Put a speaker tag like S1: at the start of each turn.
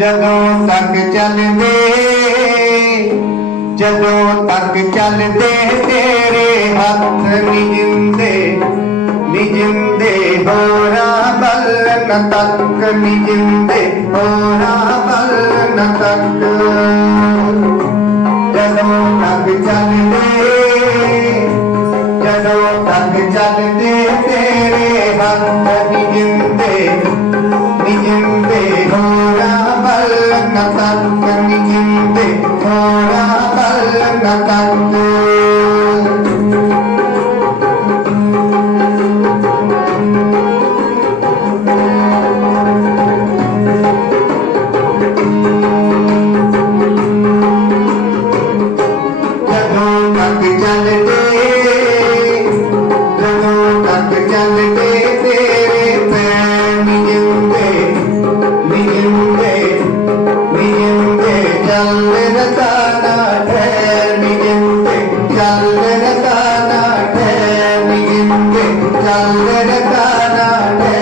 S1: ਜਦੋਂ ਤੱਕ ਚੱਲਦੇ ਜਦੋਂ ਤੱਕ ਚੱਲਦੇ ਤੇਰੇ ਹੱਥ ਨਿਜਿੰਦੇ ਨਿਜਿੰਦੇ ਹੋਰਾਂ ਬਲ ਨ ਤੱਕ ਨਿਜਿੰਦੇ ਹੋਰਾਂ ਬਲ ਨ ਤੱਕ ਜਦੋਂ ਤੱਕ ਚੱਲਦੇ ਜਦੋਂ ਤੱਕ ਚੱਲਦੇ ਤੇਰੇ ਹੱਥ ਨਿਜਿੰਦੇ ਨਿਜਿੰਦੇ ਹੋਰਾ കണ്ണ കണ്ണ നിന്റെ ഓരാ കല്ലങ്ങ കണ്ണ ചന്ദ്രന കാനാട്ടെ